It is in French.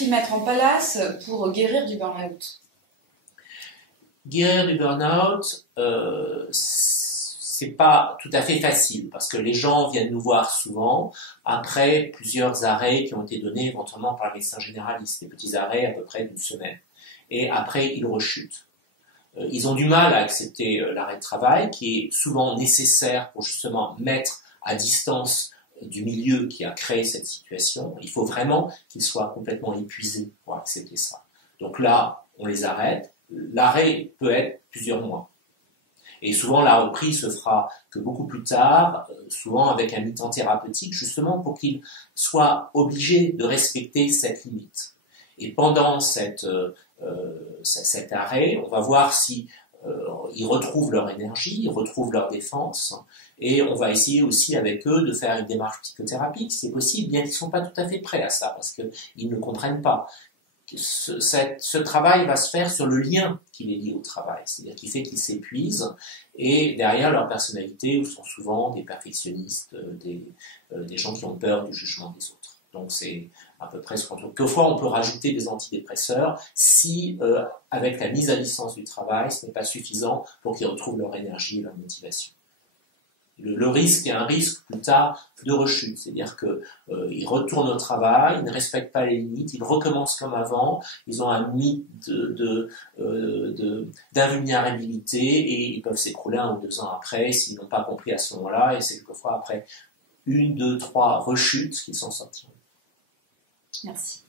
faut-il mettre en place pour guérir du burn-out? Guérir du burn-out, c'est pas tout à fait facile parce que les gens viennent nous voir souvent après plusieurs arrêts qui ont été donnés éventuellement par le médecin généraliste, des petits arrêts à peu près d'une semaine. Et après, ils rechutent. Ils ont du mal à accepter l'arrêt de travail qui est souvent nécessaire pour justement mettre à distance du milieu qui a créé cette situation. Il faut vraiment qu'ils soient complètement épuisés pour accepter ça. Donc là, on les arrête. L'arrêt peut être plusieurs mois. Et souvent, la reprise se fera que beaucoup plus tard, souvent avec un mi-temps thérapeutique, justement pour qu'ils soient obligés de respecter cette limite. Et pendant cet arrêt, on va voir si ils retrouvent leur énergie, ils retrouvent leur défense, et on va essayer aussi avec eux de faire une démarche psychothérapique, si c'est possible, bien qu'ils ne sont pas tout à fait prêts à ça, parce qu'ils ne comprennent pas. Ce travail va se faire sur le lien qui les lie au travail, c'est-à-dire qui fait qu'ils s'épuisent, et derrière leur personnalité sont souvent des perfectionnistes, des gens qui ont peur du jugement des autres. Donc c'est à peu près ce qu'on trouve. Quelquefois, on peut rajouter des antidépresseurs si, avec la mise à distance du travail, ce n'est pas suffisant pour qu'ils retrouvent leur énergie et leur motivation. Le risque est un risque plus tard de rechute, c'est-à-dire qu'ils retournent au travail, ils ne respectent pas les limites, ils recommencent comme avant, ils ont un mythe d'invulnérabilité et ils peuvent s'écrouler 1 ou 2 ans après s'ils n'ont pas compris à ce moment-là, et c'est quelquefois après 1, 2, 3 rechutes qu'ils s'en sortiront. Merci.